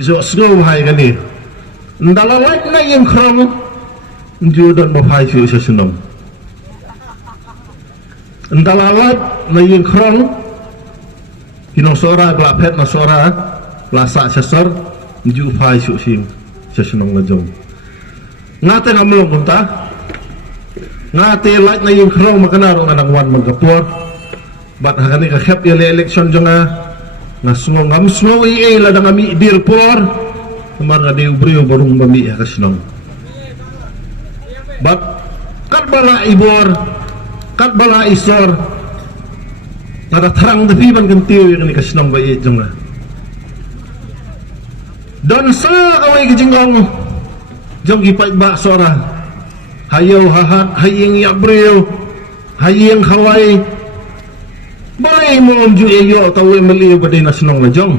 so snow hai kan ni ndalalait na yung krong judan mo hai siya senang ndalalait na yung krong hinong sora glapet na sora lasa sesar ju hai siya senang na jong ngate ngamulong kunta ngate lait na yung krong makanaro na nangwan magkapur bat hakani ka khep yale election jonga na ngam sungo i la dang ami dir por mar ga deu brio borung bami ka sinong bat kat bala ibor kat bala isor nada terang de ban kan tiu ni ka sinong ba i jonga don sa away ka jingong jong gi pai ba sora hayo hahat haying ya brio haying hawai boleh mo ju eyo tahu meli badai nasional lajong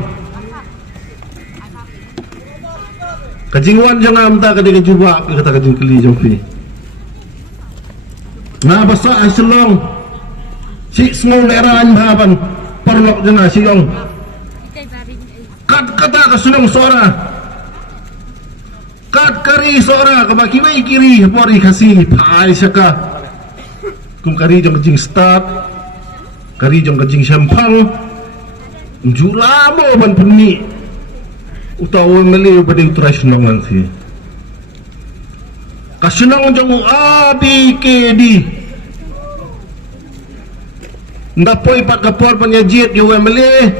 kajingwan jangan amta kadai kajuba kata kajing keli jong fi na basa ay selong si small neran baban perlok jana siong kata kasunong sora kat kari sora kabaki mai kiri pori kasih pai saka kum kari jong kajing start kari jong kajing syampang julamo ban peni utawa meli bade utrai senongan si kasenong jong ABKD ndapoi pat kapor panyajit yo meli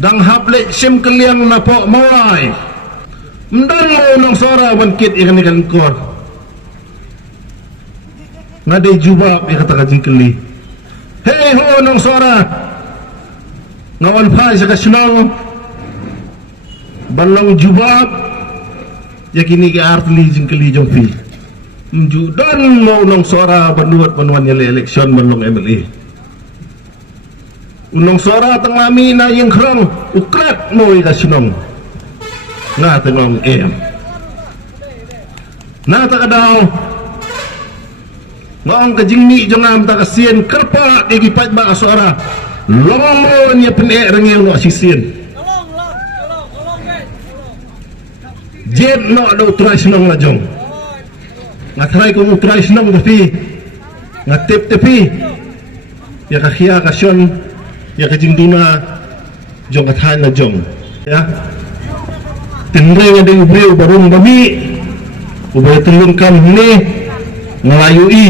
dang haplet sim keliang napo mawai mdan mo nang sora ban kit ikan ikan kor ngade jubab ikata kajing keli hei ho nong sora ngawan pai sa kasunong balong jubab yakini ke artli jingkeli jong fi mjudan mo nong sora banuat panuan yale election balong MLA unong sora tengami na yung krang ukrat mo kasunong nga tengong na takadaw ngong kajingmi jongam ta kasien kerpa digipat ba suara lomon nya pene rengeu no sisien jet no do try senong la jong ngatrai ko try senong tapi ngatip tapi ya kakhia kasyon ya kajingduna jong kathan na jong ya tinre nga ding brio barung bami ubay tulung kam ni melayui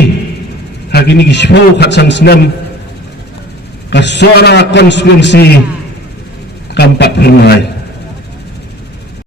hakini kispo katsan senam kasora konspirasi kampak firmai